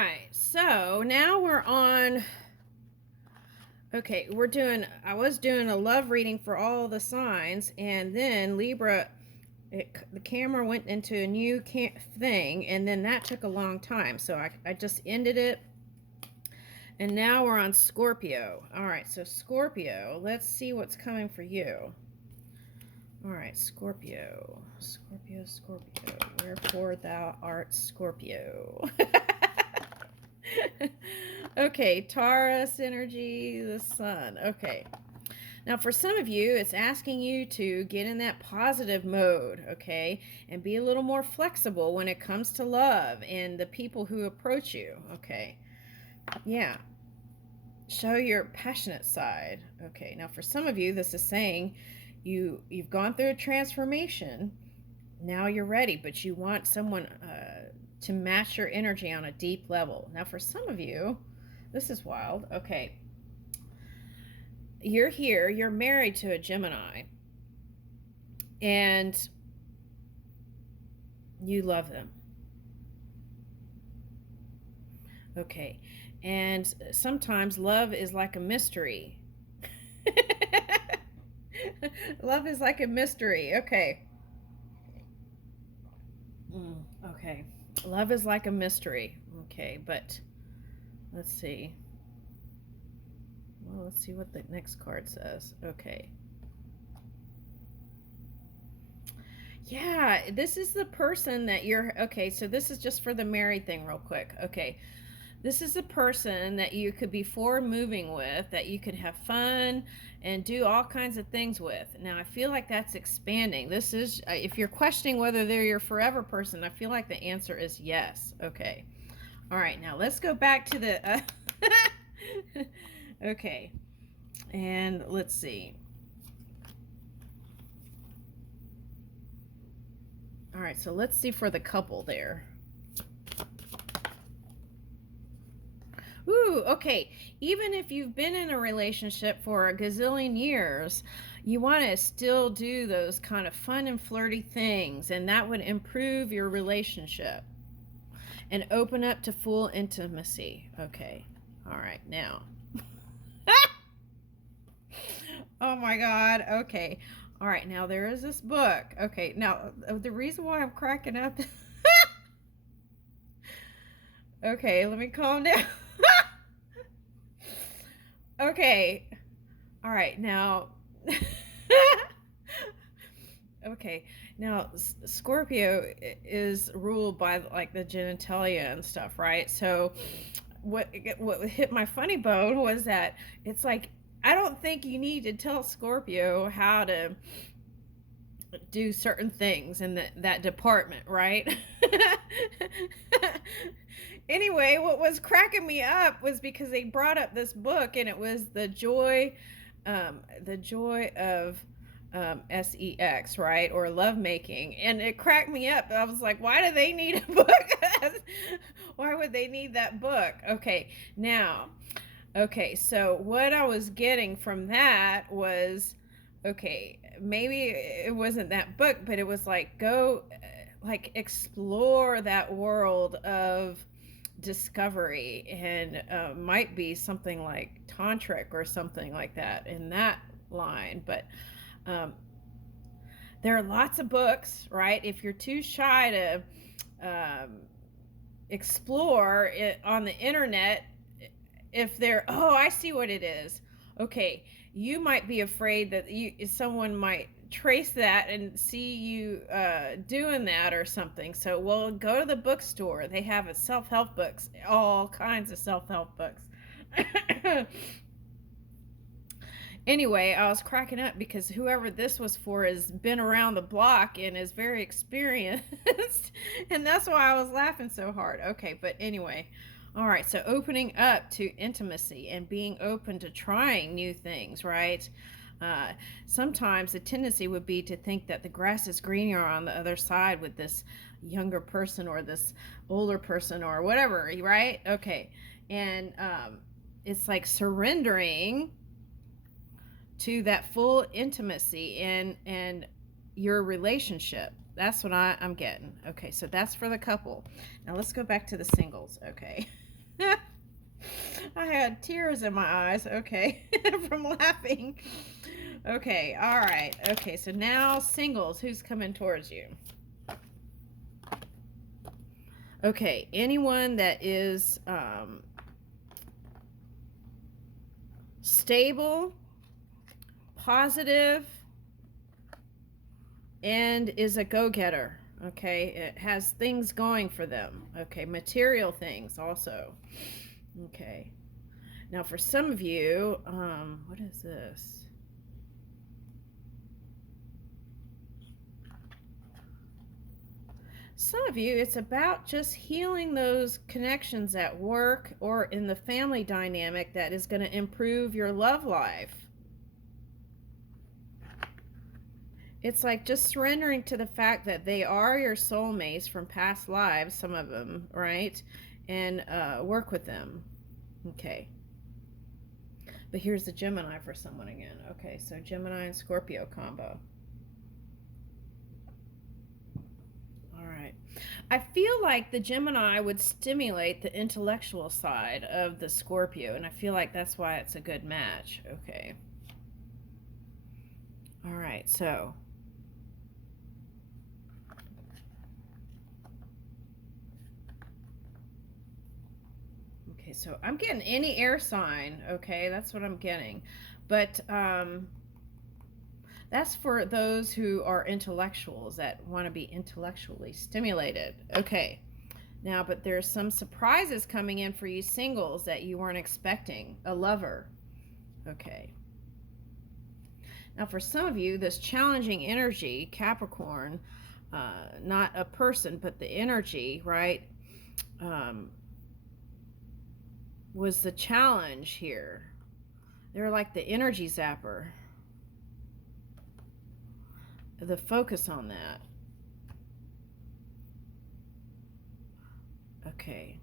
right, so now we're on. Okay, I was doing a love reading for all the signs, and then Libra, the camera went into a new thing, and then that took a long time. So I just ended it, and now we're on Scorpio. All right, so Scorpio, let's see what's coming for you. All right, Scorpio, Scorpio, Scorpio, wherefore thou art Scorpio. Okay, Taurus energy, the sun. Okay. Now, for some of you, it's asking you to get in that positive mode, okay, and be a little more flexible when it comes to love and the people who approach you, okay. Yeah. Show your passionate side. Okay. Now, for some of you, this is saying you've gone through a transformation. Now you're ready, but you want someone to match your energy on a deep level. Now, for some of you, this is wild. Okay. You're here, you're married to a Gemini, and you love them. Okay. And sometimes love is like a mystery. Love is like a mystery. Okay. Okay. Love is like a mystery. Okay, but let's see. Well, let's see what the next card says. Okay. Yeah, this is the person that you're. Okay, so this is just for the married thing, real quick. Okay. This is a person that you could be forward moving with, that you could have fun and do all kinds of things with. Now, I feel like that's expanding. This is, if you're questioning whether they're your forever person, I feel like the answer is yes. Okay. All right, now let's go back to the. Okay. And let's see. All right, so let's see for the couple there. Ooh, okay. Even if you've been in a relationship for a gazillion years, you want to still do those kind of fun and flirty things, and that would improve your relationship and open up to full intimacy. Okay. All right, now. Oh my God. Okay. All right, now there is this book. Okay, now the reason why I'm cracking up. Okay, let me calm down. Okay. All right, now. Okay, now Scorpio is ruled by like the genitalia and stuff, right? So what hit my funny bone was that it's like I don't think you need to tell Scorpio how to do certain things in that department, right? Anyway, what was cracking me up was because they brought up this book, and it was the joy of sex, right, or lovemaking, and it cracked me up. I was like, why do they need a book? Why would they need that book? Okay, now, okay, so what I was getting from that was, okay, maybe it wasn't that book, but it was like go like explore that world of discovery, and might be something like tantric or something like that in that line. But there are lots of books, right? If you're too shy to explore it on the internet, if they're, oh, I see what it is. Okay, you might be afraid that someone might trace that and see you doing that or something. So, well, go to the bookstore. They have self-help books, all kinds of self-help books. Anyway, I was cracking up because whoever this was for has been around the block and is very experienced. And that's why I was laughing so hard. Okay, but anyway. All right, so opening up to intimacy and being open to trying new things, right? Sometimes the tendency would be to think that the grass is greener on the other side with this younger person or this older person or whatever, right? Okay, and it's like surrendering to that full intimacy and your relationship. That's what I'm getting. Okay, so that's for the couple. Now let's go back to the singles. Okay. I had tears in my eyes, okay, from laughing. Okay, all right. Okay, so now singles, who's coming towards you? Okay, anyone that is stable, positive, and is a go-getter. Okay, it has things going for them. Okay, material things also. Okay, now for some of you, what is this? Some of you, it's about just healing those connections at work or in the family dynamic that is going to improve your love life. It's like just surrendering to the fact that they are your soulmates from past lives, some of them, right? And work with them. Okay. But here's the Gemini for someone again. Okay, so Gemini and Scorpio combo. All right. I feel like the Gemini would stimulate the intellectual side of the Scorpio, and I feel like that's why it's a good match. Okay. All right, so okay, so I'm getting any air sign, okay? That's what I'm getting. But that's for those who are intellectuals that want to be intellectually stimulated. Okay. Now, but there's some surprises coming in for you singles that you weren't expecting. A lover. Okay. Now, for some of you, this challenging energy, Capricorn, not a person, but the energy, right, was the challenge here. They're like the energy zapper. The focus on that. Okay.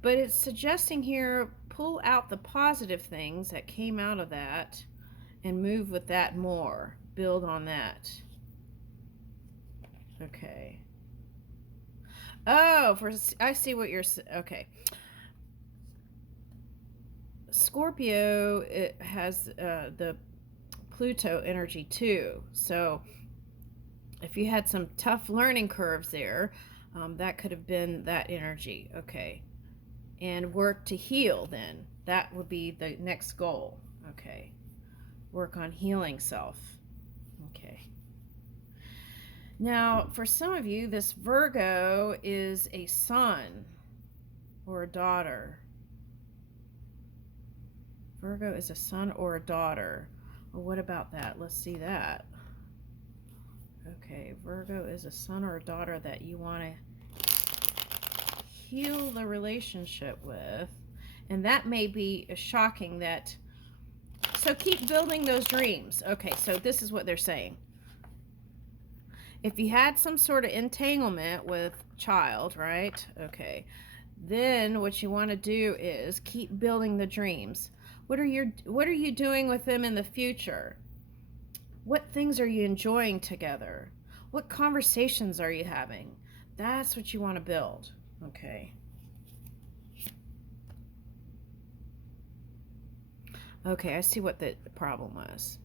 But it's suggesting here, pull out the positive things that came out of that and move with that more. Build on that. Okay. Oh, I see what you're, okay. Scorpio, it has the Pluto energy too. So if you had some tough learning curves there, that could have been that energy. Okay. And work to heal then. That would be the next goal. Okay. Work on healing self. Okay. Now, for some of you, this Virgo is a son or a daughter. Virgo is a son or a daughter. Well, what about that? Let's see that. Okay, Virgo is a son or a daughter that you want to heal the relationship with. And that may be shocking that. So keep building those dreams. Okay, so this is what they're saying. If you had some sort of entanglement with child, right? Okay. Then what you want to do is keep building the dreams. What are you doing with them in the future? What things are you enjoying together? What conversations are you having? That's what you want to build. Okay. Okay, I see what the problem was.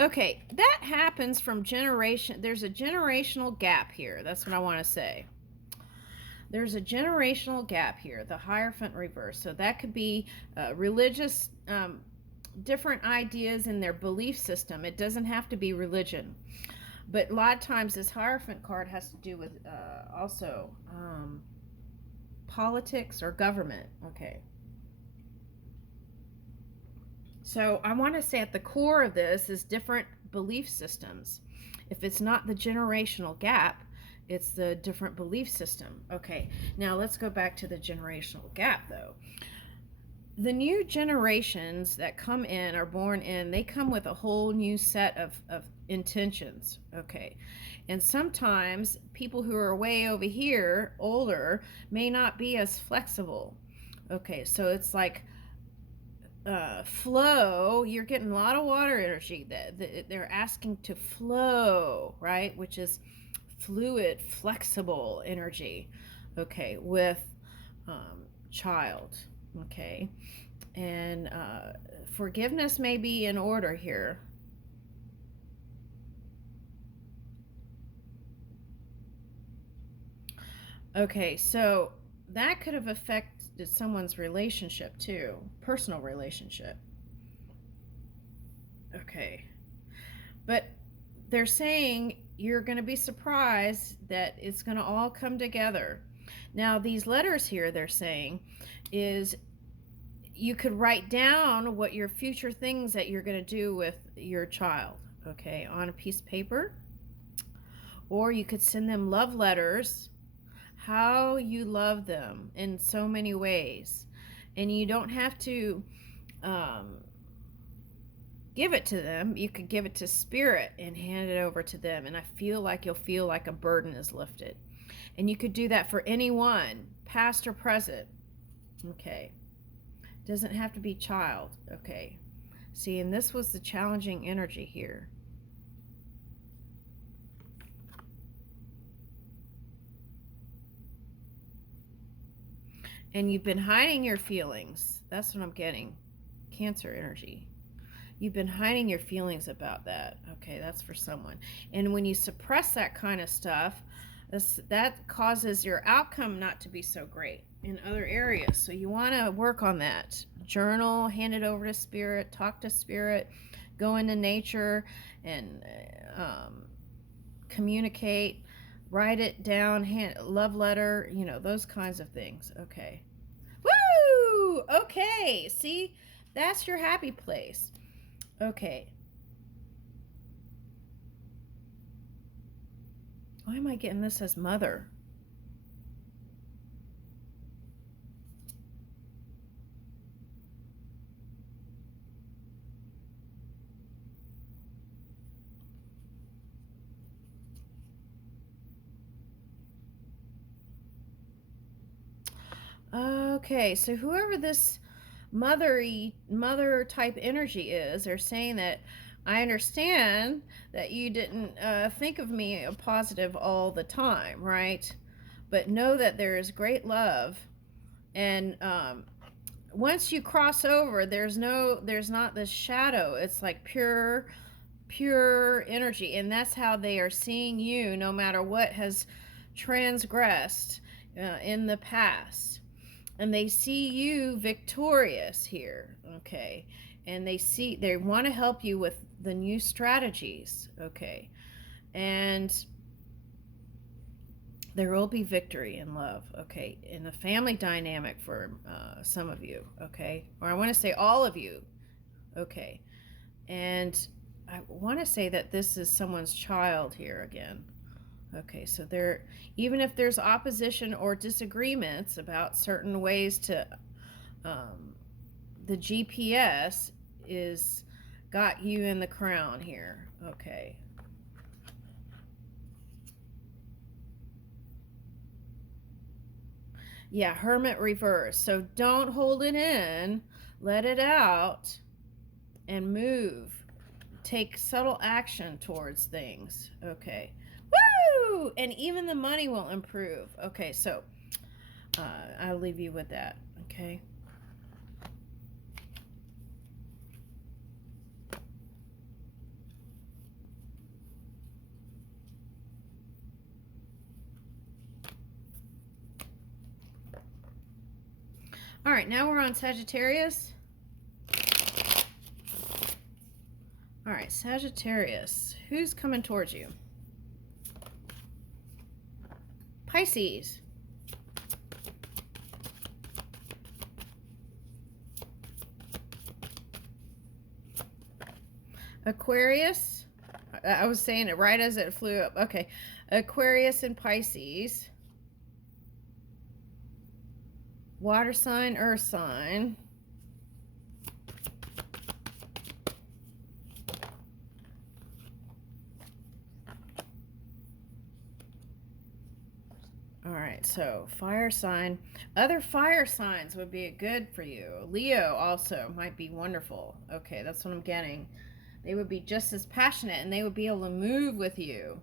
Okay, that happens from generation. There's a generational gap here. That's what I want to say. There's a generational gap here, the Hierophant reverse. So that could be religious, different ideas in their belief system. It doesn't have to be religion. But a lot of times this Hierophant card has to do with also politics or government. Okay. So I want to say at the core of this is different belief systems. If it's not the generational gap, it's the different belief system. Okay, now let's go back to the generational gap though. The new generations that come in are born in, they come with a whole new set of intentions. Okay, and sometimes people who are way over here, older, may not be as flexible. Okay, so it's like flow, you're getting a lot of water energy that they're asking to flow, right? Which is fluid, flexible energy. Okay, with child. Okay. And forgiveness may be in order here. Okay, so that could have affected someone's relationship too, personal relationship. Okay. But they're saying you're going to be surprised that it's going to all come together. Now, these letters here, they're saying, is you could write down what your future things that you're going to do with your child, okay, on a piece of paper. Or you could send them love letters, how you love them in so many ways. And you don't have to give it to them. You could give it to spirit and hand it over to them. And I feel like you'll feel like a burden is lifted. And you could do that for anyone, past or present. Okay. Doesn't have to be child. Okay. See, and this was the challenging energy here. And you've been hiding your feelings. That's what I'm getting. Cancer energy. You've been hiding your feelings about that. Okay, that's for someone. And when you suppress that kind of stuff, that causes your outcome not to be so great in other areas. So you want to work on that. Journal, hand it over to spirit, talk to spirit, go into nature and communicate, write it down, love letter, those kinds of things. Okay. Woo! Okay, see, that's your happy place. Okay. Why am I getting this as mother? Okay, so whoever this mother type energy is, they're saying that I understand that you didn't think of me a positive all the time, right? But know that there is great love, and once you cross over, there's not this shadow. It's like pure energy, and that's how they are seeing you, no matter what has transgressed in the past. And they see you victorious here, okay? And they want to help you with the new strategies, okay? And there will be victory in love, okay? In the family dynamic for some of you, okay? Or I want to say all of you, okay? And I want to say that this is someone's child here again. Okay, so even if there's opposition or disagreements about certain ways to, the GPS is got you in the crown here. Okay. Yeah, Hermit reverse. So don't hold it in, let it out, and move. Take subtle action towards things. Okay. Woo! And even the money will improve. Okay, so I'll leave you with that. Okay. All right, now we're on Sagittarius. All right, Sagittarius. Who's coming towards you? Pisces. Aquarius. I was saying it right as it flew up. Okay. Aquarius and Pisces. Water sign, earth sign. All right, so fire sign. Other fire signs would be good for you. Leo also might be wonderful. Okay, that's what I'm getting. They would be just as passionate and they would be able to move with you.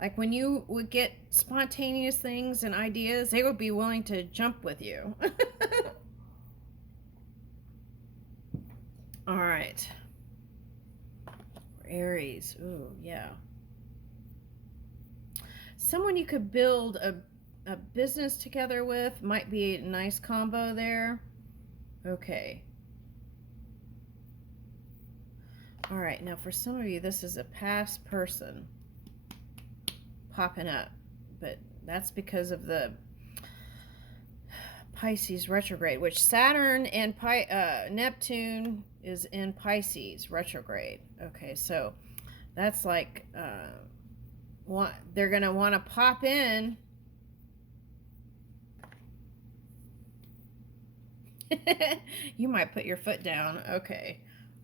Like when you would get spontaneous things and ideas, they would be willing to jump with you. All right. Aries. Ooh, yeah. Someone you could build a business together with might be a nice combo there. Okay. All right. Now, for some of you, this is a past person popping up, but that's because of the Pisces retrograde, which Saturn and Neptune is in Pisces retrograde. Okay, so that's like they're gonna want to pop in. You might put your foot down. Okay,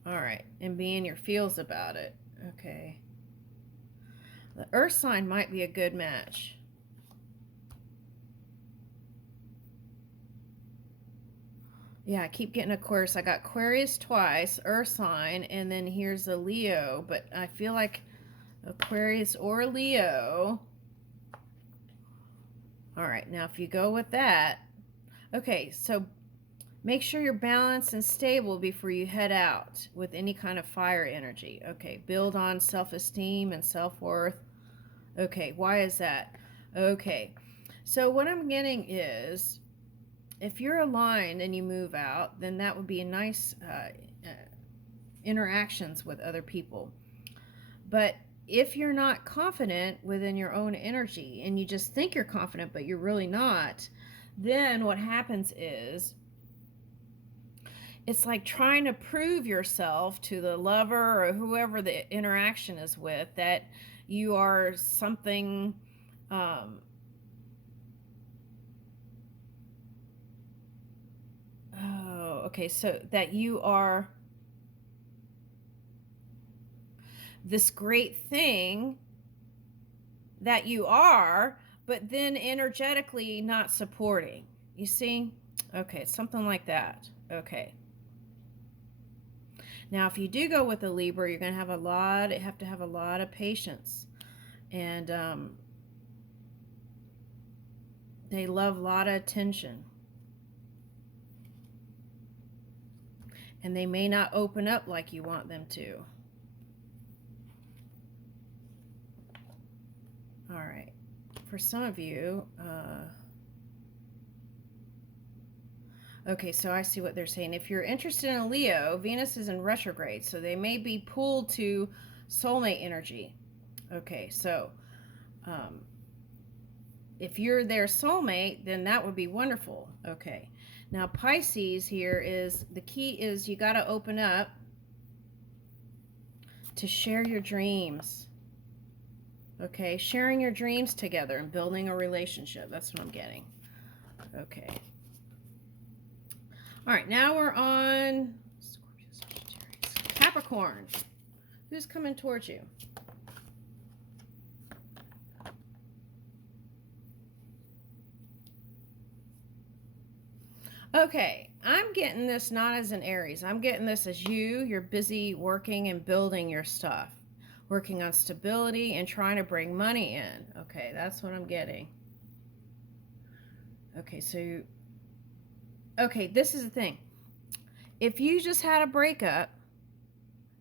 all right, and be in your feels about it. Okay, the Earth sign might be a good match. Yeah, I keep getting Aquarius. I got Aquarius twice, Earth sign, and then here's a Leo. But I feel like Aquarius or Leo. All right, now if you go with that, okay, so make sure you're balanced and stable before you head out with any kind of fire energy. Okay, build on self-esteem and self-worth. Okay, why is that? Okay, so what I'm getting is, if you're aligned and you move out, then that would be a nice interactions with other people. But if you're not confident within your own energy and you just think you're confident but you're really not, then what happens is it's like trying to prove yourself to the lover or whoever the interaction is with that you are something okay, so that you are this great thing that you are, but then energetically not supporting. You see? Okay, it's something like that. Okay. Now, if you do go with a Libra, you're going to have to have a lot of patience. And they love a lot of attention. And they may not open up like you want them to. All right. For some of you, okay, so I see what they're saying. If you're interested in a Leo, Venus is in retrograde, so they may be pulled to soulmate energy. Okay, so if you're their soulmate, then that would be wonderful. Okay. Now, Pisces here is, the key is you got to open up to share your dreams. Okay, sharing your dreams together and building a relationship. That's what I'm getting. Okay. All right, now we're on Scorpio Sagittarius Capricorn. Who's coming towards you? Okay, I'm getting this not as an Aries. I'm getting this as you're busy working and building your stuff. Working on stability and trying to bring money in. Okay, that's what I'm getting. Okay, so, okay, this is the thing. If you just had a breakup,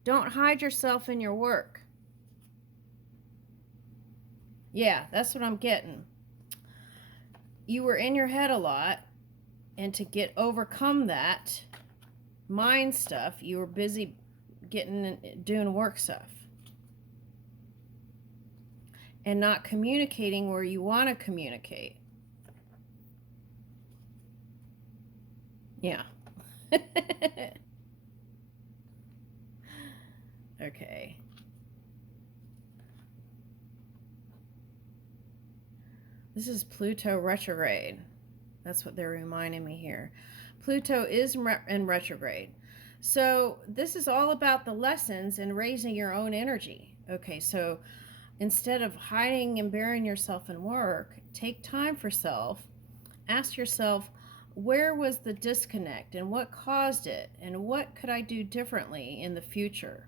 don't hide yourself in your work. Yeah, that's what I'm getting. You were in your head a lot. And to overcome that mind stuff, you were busy doing work stuff. And not communicating where you want to communicate. Yeah. Okay. This is Pluto retrograde. That's what they're reminding me here. Pluto is in retrograde. So this is all about the lessons and raising your own energy. Okay, so instead of hiding and burying yourself in work, take time for self. Ask yourself, where was the disconnect and what caused it? And what could I do differently in the future?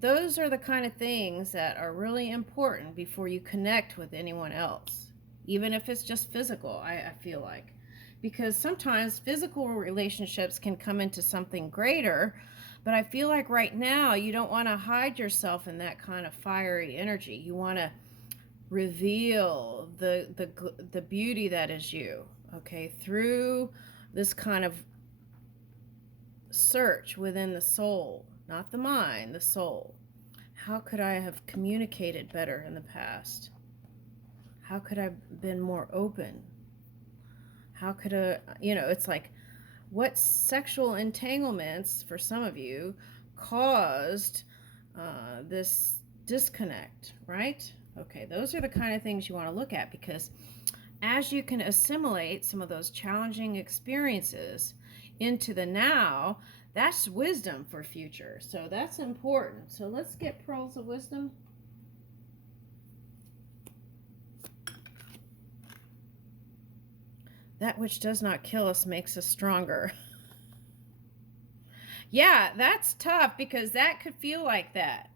those are the kind of things that are really important before you connect with anyone else, even if it's just physical. I feel like, because sometimes physical relationships can come into something greater, but I feel like right now you don't want to hide yourself in that kind of fiery energy. You want to reveal the beauty that is you, okay, through this kind of search within the soul, not the mind, the soul. How could I have communicated better in the past? How could I have been more open? How could it's like, what sexual entanglements for some of you caused this disconnect, right? Okay, those are the kind of things you want to look at, because as you can assimilate some of those challenging experiences into the now, that's wisdom for future. So that's important. So let's get pearls of wisdom. That which does not kill us makes us stronger. Yeah, that's tough, because that could feel like that.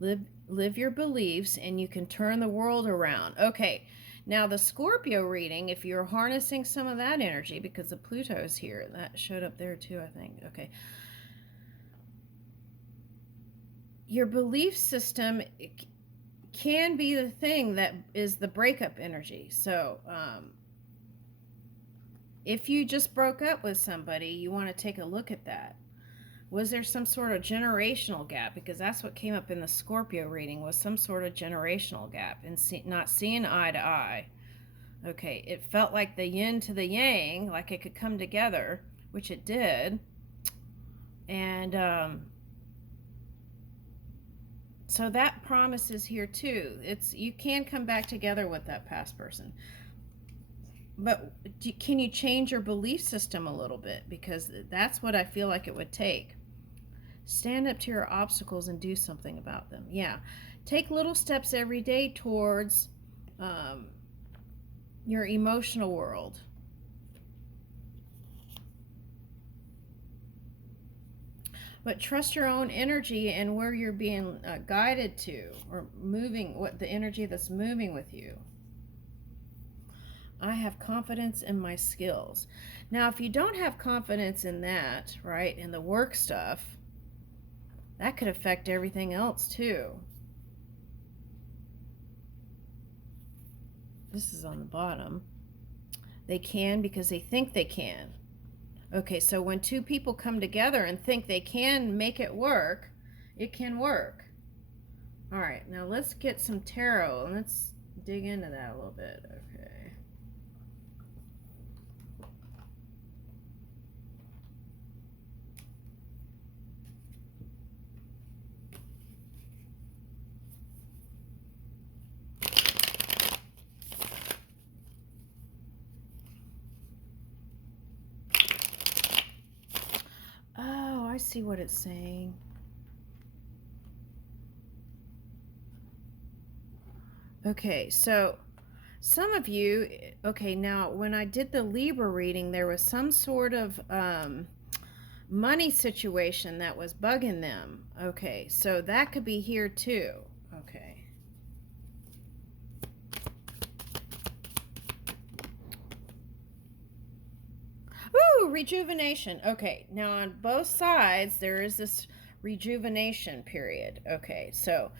Live your beliefs and you can turn the world around. Okay, now the Scorpio reading, if you're harnessing some of that energy, because the Pluto is here, that showed up there too, I think. Okay. Your belief system can be the thing that is the breakup energy. So, if you just broke up with somebody, you want to take a look at that. Was there some sort of generational gap? Because that's what came up in the Scorpio reading, was some sort of generational gap and not seeing eye to eye. Okay, it felt like the yin to the yang, like it could come together, which it did. And so that promise is here too. You can come back together with that past person. But can you change your belief system a little bit? Because that's what I feel like it would take. Stand up to your obstacles and do something about them. Yeah. Take little steps every day towards your emotional world. But trust your own energy and where you're being guided to, or moving, what the energy that's moving with you. I have confidence in my skills. Now, if you don't have confidence in that, right, in the work stuff, that could affect everything else too. This is on the bottom. They can because they think they can. Okay, so when two people come together and think they can make it work, it can work. All right, now let's get some tarot and let's dig into that a little bit. Okay. Oh, I see what it's saying. Okay, so some of you, okay, now when I did the Libra reading, there was some sort of money situation that was bugging them. Okay, so that could be here too. Okay. Ooh, rejuvenation. Okay, now on both sides, there is this rejuvenation period. Okay, so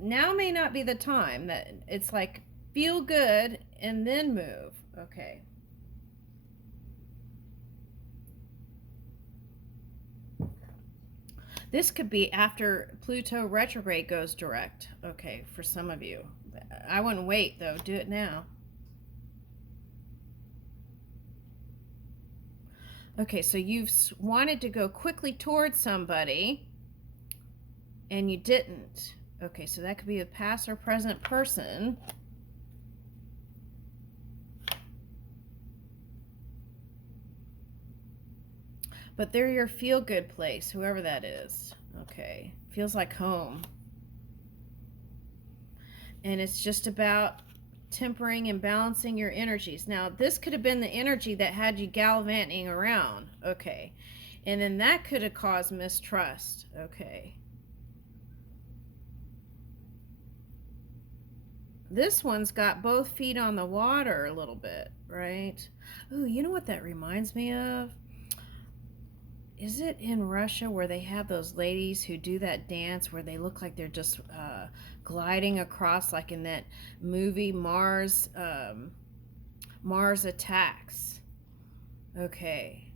now may not be the time. That it's like feel good and then move. Okay. This could be after Pluto retrograde goes direct. Okay, for some of you. I wouldn't wait though. Do it now. Okay, so you've wanted to go quickly towards somebody and you didn't. Okay, so that could be a past or present person. But they're your feel-good place, whoever that is. Okay, feels like home. And it's just about tempering and balancing your energies. Now, this could have been the energy that had you gallivanting around. Okay. And then that could have caused mistrust. Okay. This one's got both feet on the water a little bit, right? Ooh, you know what that reminds me of? Is it in Russia where they have those ladies who do that dance where they look like they're just gliding across, like in that movie Mars Attacks? Okay.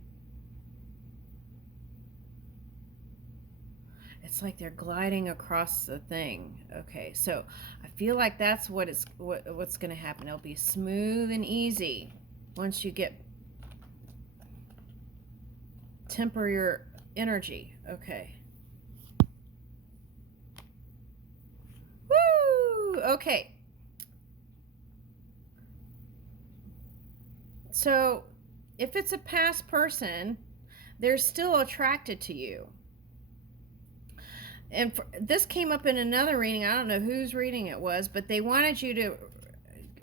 It's like they're gliding across the thing. Okay, so I feel like that's what's going to happen. It'll be smooth and easy once you get temper your energy. Okay. Woo! Okay. So if it's a past person, they're still attracted to you. And this came up in another reading. I don't know whose reading it was, but they wanted you to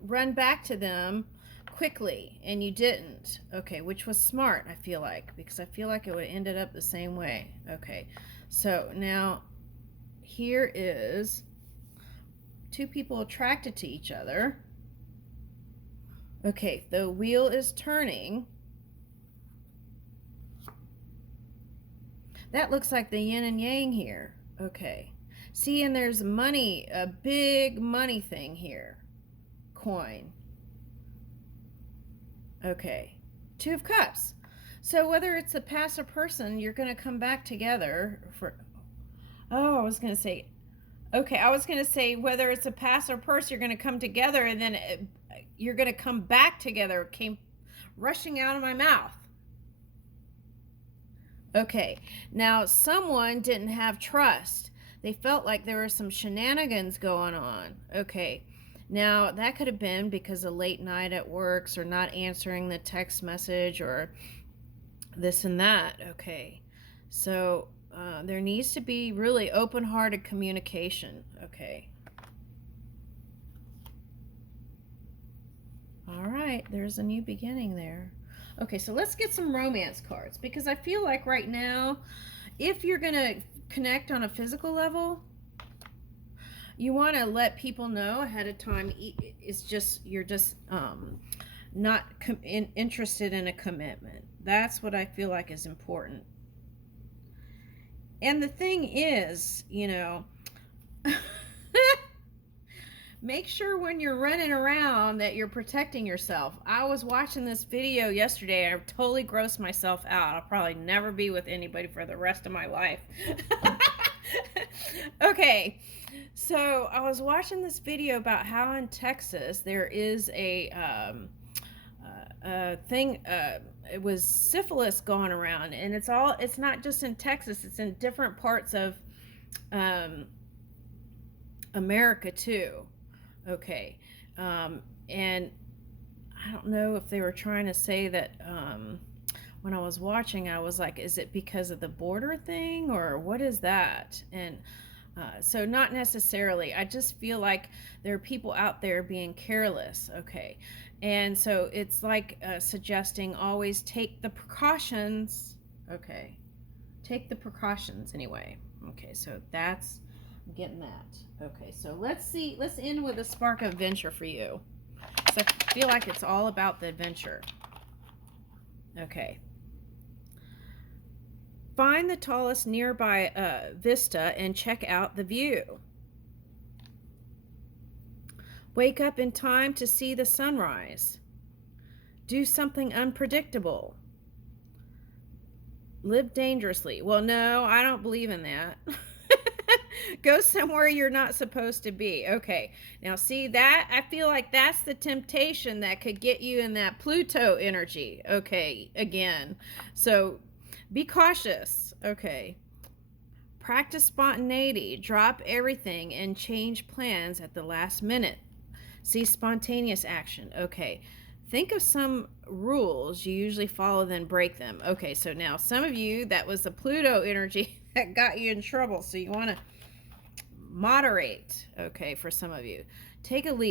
run back to them quickly, and you didn't. Okay, which was smart, I feel like, because I feel like it would have ended up the same way. Okay, so now here is two people attracted to each other. Okay, the wheel is turning. That looks like the yin and yang here. Okay. See, and there's money, a big money thing here. Coin. Okay. Two of Cups. So whether it's a past or person, you're going to come back together for... Oh, I was going to say... Okay, I was going to say whether it's a past or person, you're going to come together, and then you're going to come back together. It came rushing out of my mouth. Okay, now someone didn't have trust. They felt like there were some shenanigans going on. Okay, now that could have been because of late night at work, or not answering the text message, or this and that. Okay, so there needs to be really open-hearted communication. Okay. All right, there's a new beginning there. Okay, so let's get some romance cards, because I feel like right now, if you're going to connect on a physical level, you want to let people know ahead of time. It's just, you're just not interested in a commitment. That's what I feel like is important. And the thing is, you know, make sure when you're running around that you're protecting yourself. I was watching this video yesterday. I totally grossed myself out. I'll probably never be with anybody for the rest of my life. Okay, so I was watching this video about how in Texas there is a thing. It was syphilis going around, and it's not just in Texas. It's in different parts of America too. Okay, and I don't know if they were trying to say that when I was watching, I was like, is it because of the border thing, or what is that? And so not necessarily. I just feel like there are people out there being careless. Okay, and so it's like suggesting always take the precautions. Okay, take the precautions anyway. Okay, so that's... getting that. Okay, so let's end with a spark of adventure for you. So I feel like it's all about the adventure. Okay. Find the tallest nearby vista and check out the view. Wake up in time to see the sunrise. Do something unpredictable. Live dangerously. Well, no, I don't believe in that. Go somewhere you're not supposed to be. Okay, now see that? I feel like that's the temptation that could get you in that Pluto energy. Okay, again. So be cautious. Okay. Practice spontaneity. Drop everything and change plans at the last minute. See spontaneous action. Okay. Think of some rules you usually follow, then break them. Okay, so now some of you, that was the Pluto energy that got you in trouble. So you want to moderate, okay, for some of you. Take a leap.